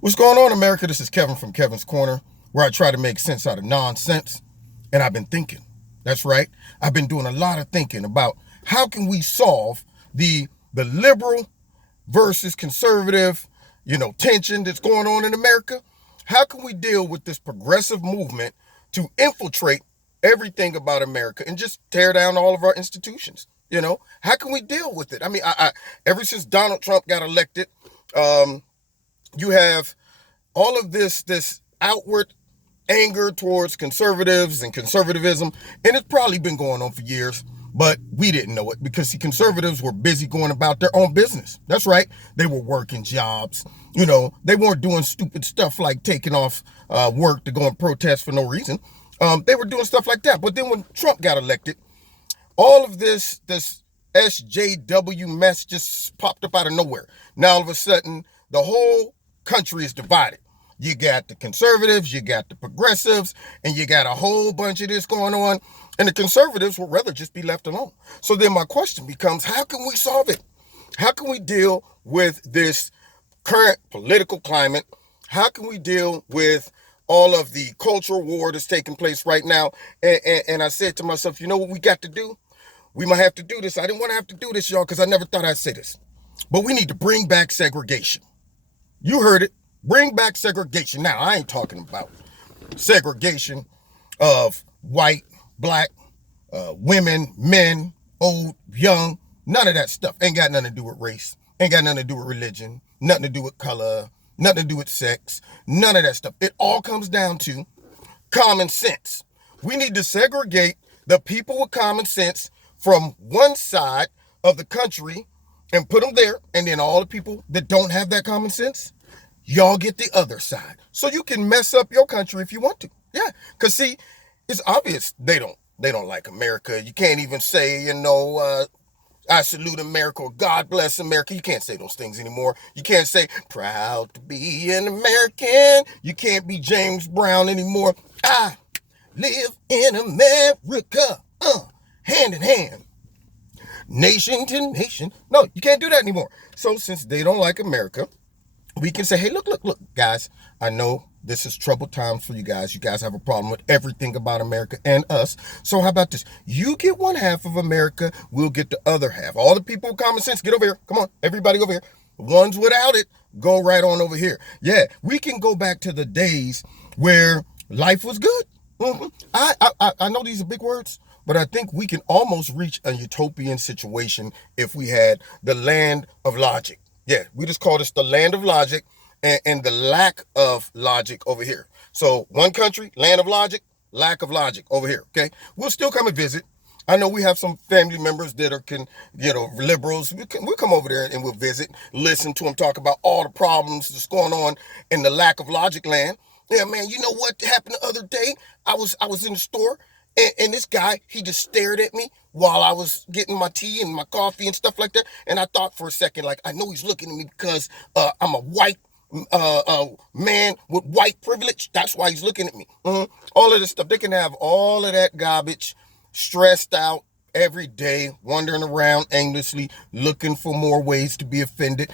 What's going on, America? This is Kevin from Kevin's Corner, where I try to make sense out of nonsense. And I've been thinking. That's right. I've been doing a lot of thinking about how can we solve the liberal versus conservative, tension that's going on in America. How can we deal with this progressive movement to infiltrate everything about America and just tear down all of our institutions? How can we deal with it? I mean, I ever since Donald Trump got elected, you have all of this outward anger towards conservatives and conservatism, and it's probably been going on for years, but we didn't know it because the conservatives were busy going about their own business. That's right. They were working jobs. They weren't doing stupid stuff like taking off work to go and protest for no reason. They were doing stuff like that. But then when Trump got elected, all of this SJW mess just popped up out of nowhere. Now all of a sudden, the whole country is divided. You got the conservatives, you got the progressives, and you got a whole bunch of this going on. And the conservatives would rather just be left alone. So then my question becomes, how can we solve it? How can we deal with this current political climate? How can we deal with all of the cultural war that's taking place right now? And I said to myself, you know what we got to do? We might have to do this. I didn't want to have to do this, y'all, because I never thought I'd say this. But we need to bring back segregation. You heard it. Bring back segregation. Now, I ain't talking about segregation of white, black, women, men, old, young. None of that stuff. Ain't got nothing to do with race. Ain't got nothing to do with religion. Nothing to do with color. Nothing to do with sex. None of that stuff. It all comes down to common sense. We need to segregate the people with common sense from one side of the country and put them there. And then all the people that don't have that common sense, y'all get the other side. So you can mess up your country if you want to. Yeah. Because see, it's obvious they don't like America. You can't even say, I salute America or God bless America. You can't say those things anymore. You can't say proud to be an American. You can't be James Brown anymore. I live in America. Hand in hand. Nation to nation. No, you can't do that anymore. So since they don't like America, we can say, hey, look, guys, I know this is troubled times for you guys. You guys have a problem with everything about America and us. So how about this? You get one half of America, we'll get the other half. All the people with common sense, get over here. Come on, everybody over here. Ones without it, go right on over here. Yeah, we can go back to the days where life was good. Mm-hmm. I know these are big words, but I think we can almost reach a utopian situation if we had the land of logic. Yeah, we just call this the land of logic and the lack of logic over here. So one country, land of logic, lack of logic over here, okay? We'll still come and visit. I know we have some family members that are, liberals. We'll come over there and we'll visit, listen to them talk about all the problems that's going on in the lack of logic land. Yeah, man, you know what happened the other day? I was in the store and this guy, he just stared at me while I was getting my tea and my coffee and stuff like that. And I thought for a second, like, I know he's looking at me because I'm a white man with white privilege. That's why he's looking at me. All of this stuff. They can have all of that garbage, stressed out every day, wandering around aimlessly, looking for more ways to be offended.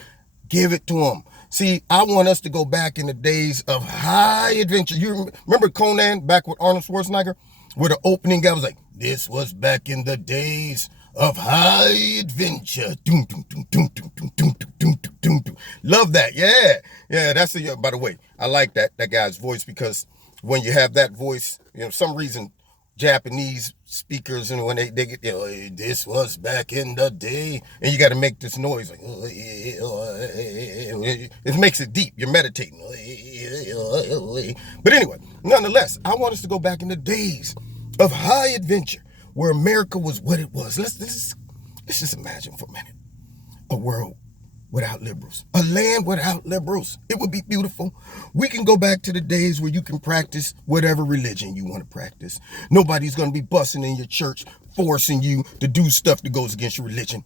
Give it to them. See, I want us to go back in the days of high adventure. You remember Conan back with Arnold Schwarzenegger? Where the opening guy was like, this was back in the days of high adventure. Doom, doom, doom, doom, doom, doom, doom, doom, doom, doom, doom. Love that. Yeah. Yeah, that's the, by the way, I like that guy's voice because when you have that voice, some reason Japanese speakers, when they get, this was back in the day, and you got to make this noise like, it makes it deep. You're meditating. But anyway, nonetheless, I want us to go back in the days of high adventure where America was what it was. Let's just imagine for a minute a world without liberals, a land without liberals. It would be beautiful. We can go back to the days where you can practice whatever religion you want to practice. Nobody's going to be busting in your church, forcing you to do stuff that goes against your religion.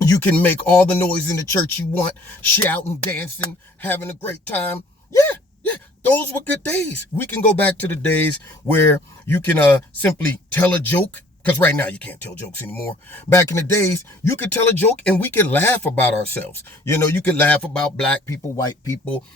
You can make all the noise in the church you want, shouting, dancing, having a great time. Yeah, those were good days. We can go back to the days where you can simply tell a joke Because right now you can't tell jokes anymore. Back in the days, you could tell a joke and we could laugh about ourselves. You could laugh about black people, white people,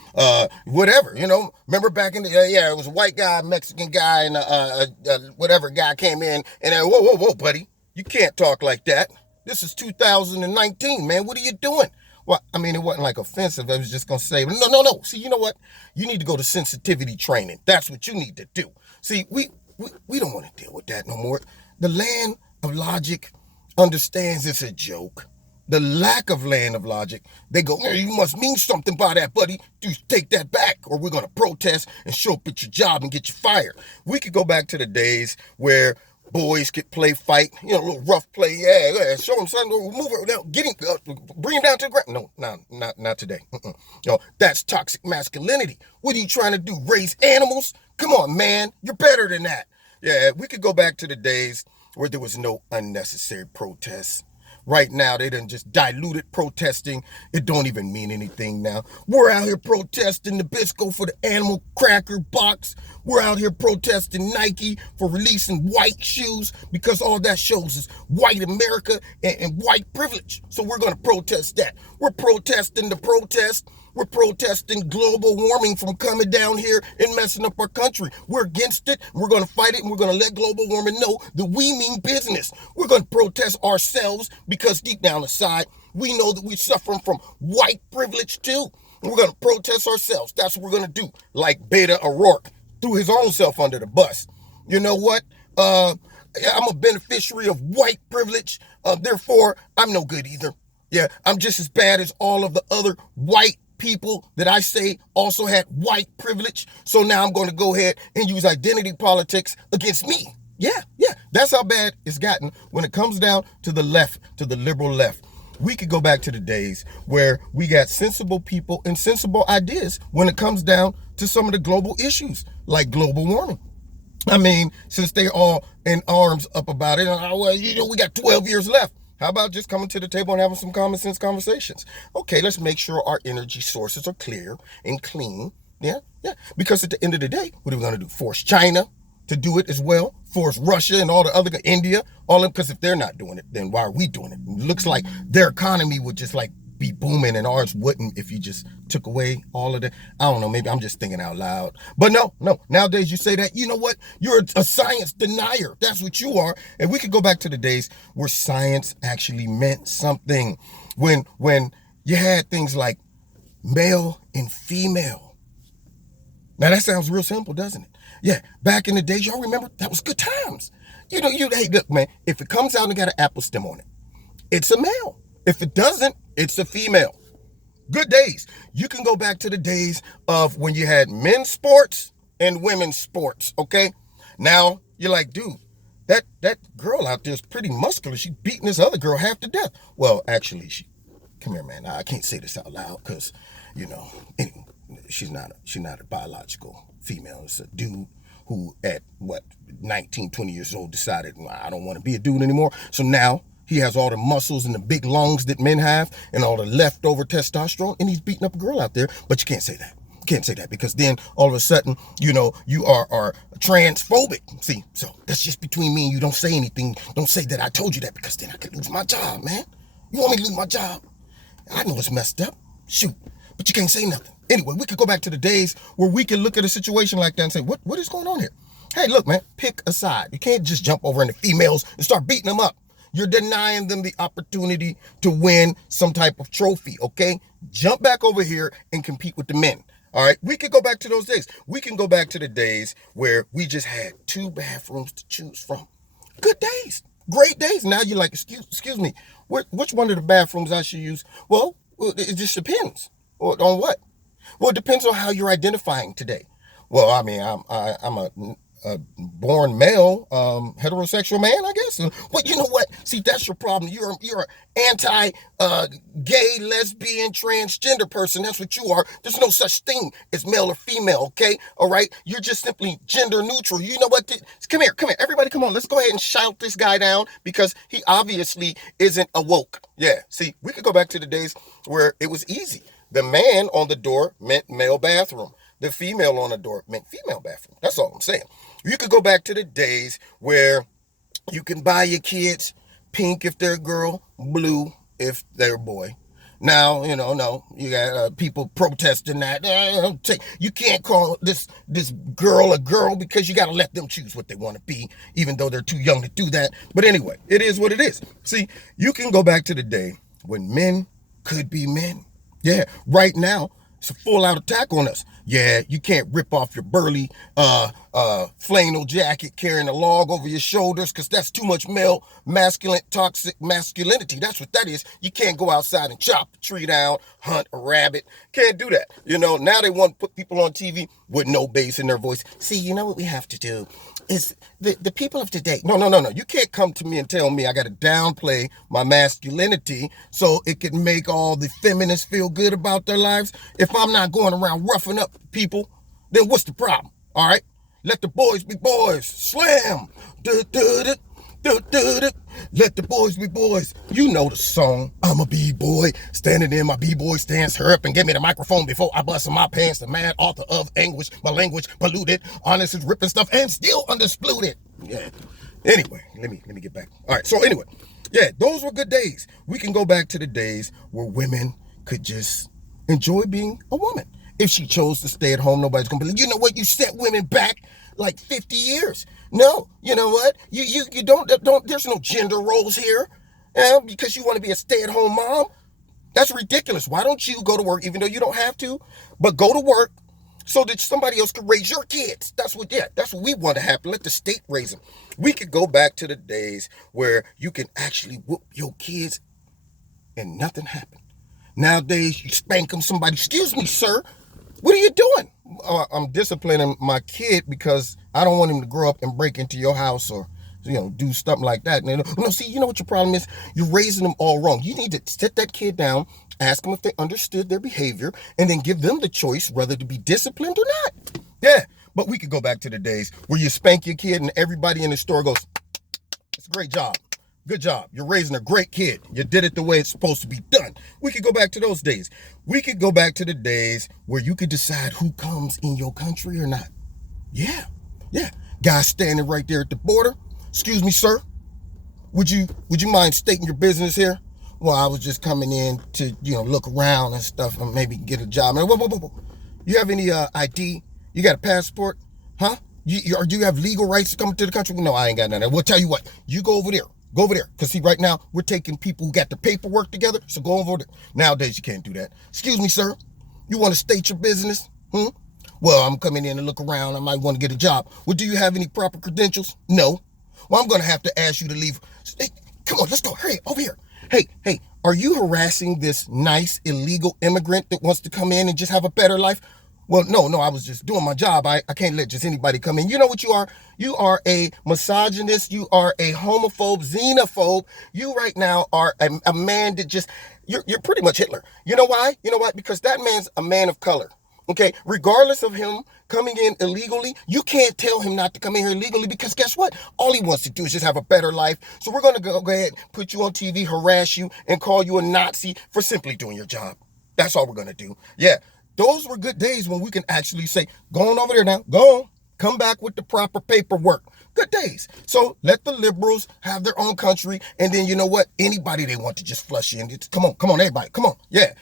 whatever. Remember back in the it was a white guy, Mexican guy, and whatever guy came in and whoa, buddy, you can't talk like that. This is 2019, man. What are you doing? Well, I mean, it wasn't like offensive. I was just going to say, no. See, you know what? You need to go to sensitivity training. That's what you need to do. See, we don't want to deal with that no more. The land of logic understands it's a joke. The lack of land of logic, they go, you must mean something by that, buddy. Do take that back, or we're going to protest and show up at your job and get you fired. We could go back to the days where boys could fight, a little rough play. Yeah, show them something, move it, get him, bring him down to the ground. No, not today. That's toxic masculinity. What are you trying to do, raise animals? Come on, man, you're better than that. Yeah, we could go back to the days where there was no unnecessary protests. Right now, they done just diluted protesting. It don't even mean anything now. We're out here protesting Nabisco for the animal cracker box. We're out here protesting Nike for releasing white shoes because all that shows is white America and white privilege. So we're going to protest that. We're protesting the protest. We're protesting global warming from coming down here and messing up our country. We're against it. We're going to fight it. And we're going to let global warming know that we mean business. We're going to protest ourselves because deep down inside, we know that we're suffering from white privilege too. And we're going to protest ourselves. That's what we're going to do. Like Beta O'Rourke threw his own self under the bus. You know what? I'm a beneficiary of white privilege. Therefore, I'm no good either. Yeah, I'm just as bad as all of the other white people that I say also had white privilege. So now I'm going to go ahead and use identity politics against me. Yeah. That's how bad it's gotten when it comes down to the left, to the liberal left. We could go back to the days where we got sensible people and sensible ideas when it comes down to some of the global issues like global warming. I mean, since they're all in arms up about it, we got 12 years left. How about just coming to the table and having some common sense conversations? Okay, let's make sure our energy sources are clear and clean. Yeah. Because at the end of the day, what are we going to do? Force China to do it as well? Force Russia and all the other, India, all of them? Because if they're not doing it, then why are we doing it? It looks like their economy would just be booming and ours wouldn't if you just took away all of that. I don't know, maybe I'm just thinking out loud. But no, nowadays you say that, you know what? You're a science denier. That's what you are. And we could go back to the days where science actually meant something. When you had things like male and female. Now that sounds real simple, doesn't it? Yeah, back in the days, y'all remember, that was good times. Hey, look, man, if it comes out and got an apple stem on it, it's a male. If it doesn't, it's a female. Good days. You can go back to the days of when you had men's sports and women's sports, okay? Now, you're like, dude, that girl out there is pretty muscular. She's beating this other girl half to death. Well, actually, come here, man. I can't say this out loud because, anyway, she's not a biological female. It's a dude who at, 19, 20 years old decided, I don't want to be a dude anymore. So now, he has all the muscles and the big lungs that men have and all the leftover testosterone, and he's beating up a girl out there. But you can't say that. You can't say that because then all of a sudden, you are transphobic. See, so that's just between me and you. Don't say anything. Don't say that I told you that because then I could lose my job, man. You want me to lose my job? I know it's messed up. Shoot. But you can't say nothing. Anyway, we could go back to the days where we could look at a situation like that and say, what is going on here? Hey, look, man, pick a side. You can't just jump over into females and start beating them up. You're denying them the opportunity to win some type of trophy, okay? Jump back over here and compete with the men, all right? We could go back to those days. We can go back to the days where we just had 2 bathrooms to choose from. Good days, great days. Now you're like, excuse me, which one of the bathrooms I should use? Well, it just depends. On what? Well, it depends on how you're identifying today. Well, I mean, I'm a born male, heterosexual man, I guess. But you know what? See, that's your problem. You're an anti-gay, lesbian, transgender person. That's what you are. There's no such thing as male or female, okay? All right? You're just simply gender neutral. You know what? Come here. Everybody, come on. Let's go ahead and shout this guy down because he obviously isn't awoke. Yeah, see, we could go back to the days where it was easy. The man on the door meant male bathroom. The female on the door meant female bathroom. That's all I'm saying. You could go back to the days where You can buy your kids pink if they're a girl, blue if they're a boy. Now, no, you got people protesting that. You can't call this girl a girl because you got to let them choose what they want to be, even though they're too young to do that. But anyway, it is what it is. See, you can go back to the day when men could be men. Yeah, right now, it's a full-out attack on us. Yeah, you can't rip off your burly flannel jacket carrying a log over your shoulders because that's too much male masculine toxic masculinity. That's what that is. You can't go outside and chop a tree down, hunt a rabbit. Can't do that. Now they want to put people on TV with no bass in their voice. See, you know what we have to do is the people of today. No. You can't come to me and tell me I got to downplay my masculinity so it can make all the feminists feel good about their lives. If I'm not going around roughing up people, then what's the problem? All right? Let the boys be boys. Slam. Let the boys be boys. You know the song. I'm a b-boy. Standing in my b-boy stance. Hurry up and give me the microphone before I bust in my pants. The mad author of anguish. My language polluted. Honest is ripping stuff and still undisputed. Yeah. Anyway, let me get back. All right. So anyway, yeah, those were good days. We can go back to the days where women could just enjoy being a woman. If she chose to stay at home, nobody's gonna believe. You know what? You set women back like 50 years. No, you know what? You don't. There's no gender roles here, because you want to be a stay-at-home mom. That's ridiculous. Why don't you go to work, even though you don't have to, but go to work so that somebody else can raise your kids? That's what we want to happen. Let the state raise them. We could go back to the days where you can actually whoop your kids and nothing happened. Nowadays, you spank them. Somebody, excuse me, sir. What are you doing? I'm disciplining my kid because I don't want him to grow up and break into your house or, do something like that. See, you know what your problem is? You're raising them all wrong. You need to sit that kid down, ask them if they understood their behavior, and then give them the choice whether to be disciplined or not. Yeah, but we could go back to the days where you spank your kid and everybody in the store goes, "It's a great job. Good job. You're raising a great kid. You did it the way it's supposed to be done." We could go back to those days. We could go back to the days where you could decide who comes in your country or not. Yeah. Guy standing right there at the border. "Excuse me, sir. Would you mind stating your business here?" "Well, I was just coming in to, look around and stuff and maybe get a job." Whoa. You have any ID? You got a passport? Huh? Do you have legal rights to come into the country? "No, I ain't got none of that." "Well, tell you what. You go over there. Go over there." Because see, right now, we're taking people who got the paperwork together, so go over there. Nowadays, you can't do that. "Excuse me, sir. You want to state your business?" "Well, I'm coming in to look around. I might want to get a job." "Well, do you have any proper credentials?" "No." "Well, I'm going to have to ask you to leave." "Hey, come on, let's go. Hurry, over here. Hey, are you harassing this nice illegal immigrant that wants to come in and just have a better life?" "Well, no, I was just doing my job. I can't let just anybody come in." You know what you are? You are a misogynist. You are a homophobe, xenophobe. You right now are a man that just, you're pretty much Hitler. You know why? You know what? Because that man's a man of color. Okay, regardless of him coming in illegally, you can't tell him not to come in here illegally because guess what? All he wants to do is just have a better life. So we're going to go ahead, put you on TV, harass you, and call you a Nazi for simply doing your job. That's all we're going to do. Yeah. Those were good days when we can actually say, "Go on over there now. Go on. Come back with the proper paperwork." Good days. So let the liberals have their own country. And then you know what? Anybody they want to just flush in. Come on, everybody. Come on. Yeah.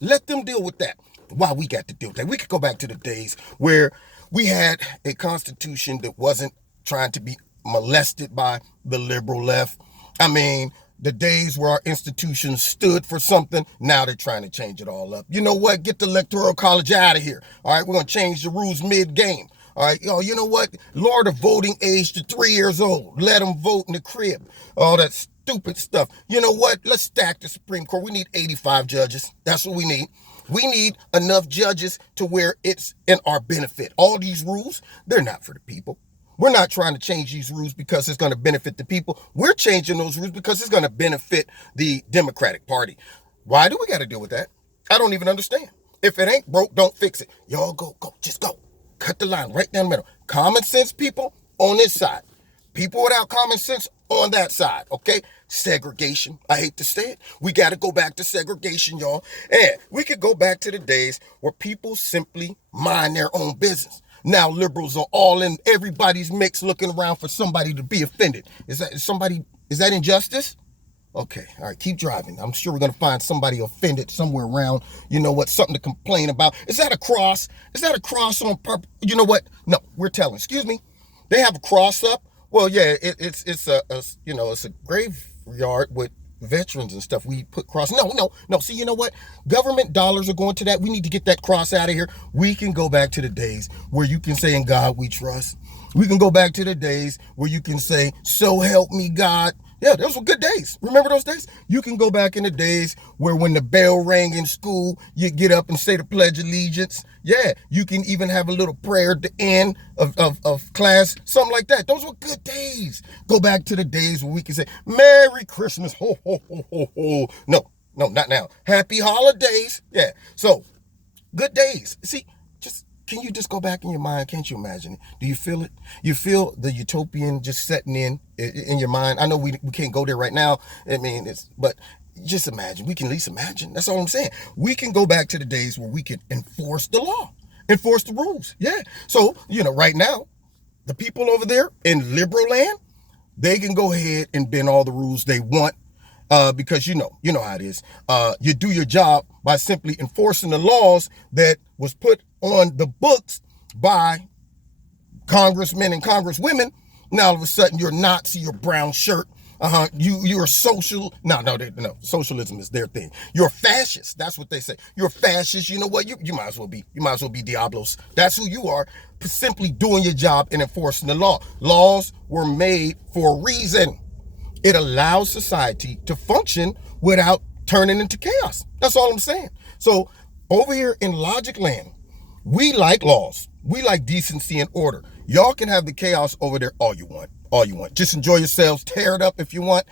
Let them deal with that. Why we got to deal with that? We could go back to the days where we had a constitution that wasn't trying to be molested by the liberal left. I mean, the days where our institutions stood for something, now they're trying to change it all up. You know what? Get the electoral college out of here. All right, we're going to change the rules mid-game. All right, you know what? Lower the voting age to 3 years old. Let them vote in the crib. All that stupid stuff. You know what? Let's stack the Supreme Court. We need 85 judges. That's what we need. We need enough judges to where it's in our benefit. All these rules, they're not for the people. We're not trying to change these rules because it's going to benefit the people. We're changing those rules because it's going to benefit the Democratic Party. Why do we got to deal with that? I don't even understand. If it ain't broke, don't fix it. Y'all go, just go. Cut the line right down the middle. Common sense people on this side. People without common sense on that side, okay? Segregation. I hate to say it. We got to go back to segregation, y'all. And we could go back to the days where people simply mind their own business. Now liberals are all in everybody's mix looking around for somebody to be offended. Is that injustice? Okay, all right, keep driving. I'm sure we're going to find somebody offended somewhere around, you know what, something to complain about. Is that a cross? Is that a cross on purpose? You know what? No, we're telling, excuse me, they have a cross up. Well, yeah, it's a graveyard with veterans and stuff. We put cross. No. See, you know what? Government dollars are going to that. We need to get that cross out of here. We can go back to the days where you can say, in God we trust. We can go back to the days where you can say, so help me God. Yeah, those were good days. Remember those days? You can go back in the days where when the bell rang in school, you get up and say the Pledge of Allegiance. Yeah, you can even have a little prayer at the end of class, something like that. Those were good days. Go back to the days where we can say, Merry Christmas, ho, ho, ho, ho, ho. No, not now. Happy holidays. Yeah, so good days. See, can you just go back in your mind? Can't you imagine it? Do you feel it? You feel the utopian just setting in your mind? I know we can't go there right now. I mean, but just imagine. We can at least imagine. That's all I'm saying. We can go back to the days where we can enforce the law, enforce the rules. Yeah. So, right now, the people over there in liberal land, they can go ahead and bend all the rules they want. Because you know how it is. You do your job by simply enforcing the laws that was put on the books by congressmen and congresswomen. Now all of a sudden you're Nazi, you're brown shirt. You're social. No. Socialism is their thing. You're fascist. That's what they say. You're fascist. You know what? You might as well be. You might as well be Diablos. That's who you are. Simply doing your job and enforcing the law. Laws were made for a reason. It allows society to function without turning into chaos. That's all I'm saying. So over here in Logic Land, we like laws. We like decency and order. Y'all can have the chaos over there all you want. Just enjoy yourselves. Tear it up if you want.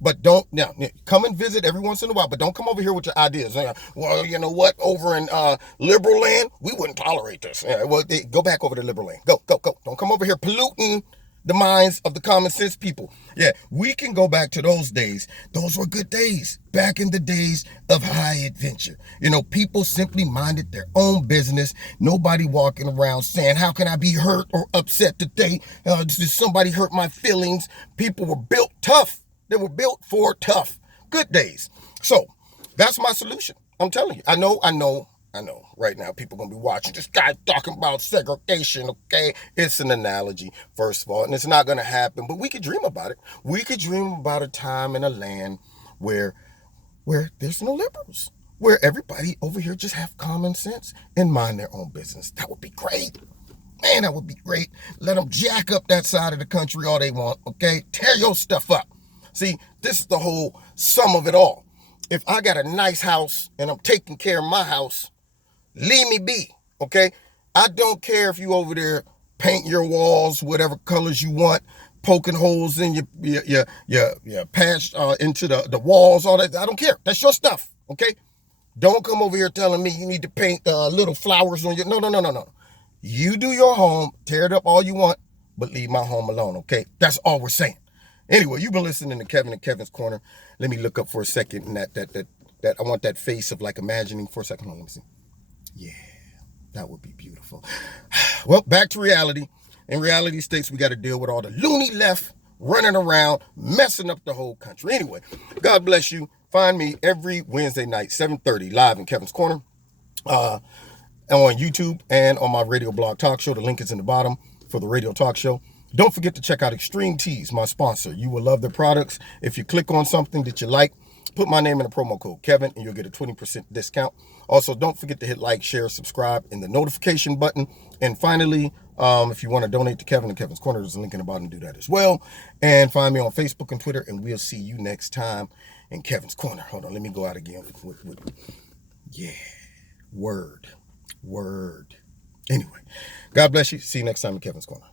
But don't, now, come and visit every once in a while, but don't come over here with your ideas. Well, you know what? Over in liberal land, we wouldn't tolerate this. Go back over to liberal land. Go. Don't come over here polluting the minds of the common sense people. Yeah, we can go back to those days. Those were good days. Back in the days of high adventure. People simply minded their own business. Nobody walking around saying, how can I be hurt or upset today? Did somebody hurt my feelings? People were built tough. They were built for tough. Good days. So that's my solution. I'm telling you. I know. Right now, people are going to be watching this guy talking about segregation, okay? It's an analogy, first of all, and it's not going to happen, but we could dream about it. We could dream about a time and a land where there's no liberals, where everybody over here just have common sense and mind their own business. That would be great. Man, that would be great. Let them jack up that side of the country all they want, okay? Tear your stuff up. See, this is the whole sum of it all. If I got a nice house and I'm taking care of my house, leave me be, okay? I don't care if you over there paint your walls whatever colors you want, poking holes in your patch into the walls, all that. I don't care. That's your stuff, okay? Don't come over here telling me you need to paint little flowers on your. No. You do your home, tear it up all you want, but leave my home alone, okay? That's all we're saying. Anyway, you've been listening to Kevin and Kevin's Corner. Let me look up for a second, and that I want that face of like imagining for a second. Hold on, let me see. Yeah, that would be beautiful. Well, back to reality. In reality states, we got to deal with all the loony left running around, messing up the whole country. Anyway, God bless you. Find me every Wednesday night, 7:30, live in Kevin's Corner, on YouTube and on my radio blog talk show. The link is in the bottom for the radio talk show. Don't forget to check out Extreme Teas, my sponsor. You will love their products. If you click on something that you like, put my name in the promo code Kevin and you'll get a 20% discount. Also, don't forget to hit like, share, subscribe, and the notification button. And finally, if you want to donate to Kevin and Kevin's Corner, there's a link in the bottom to do that as well. And find me on Facebook and Twitter, and we'll see you next time in Kevin's Corner. Hold on, let me go out again. Yeah, word. Anyway, God bless you. See you next time in Kevin's Corner.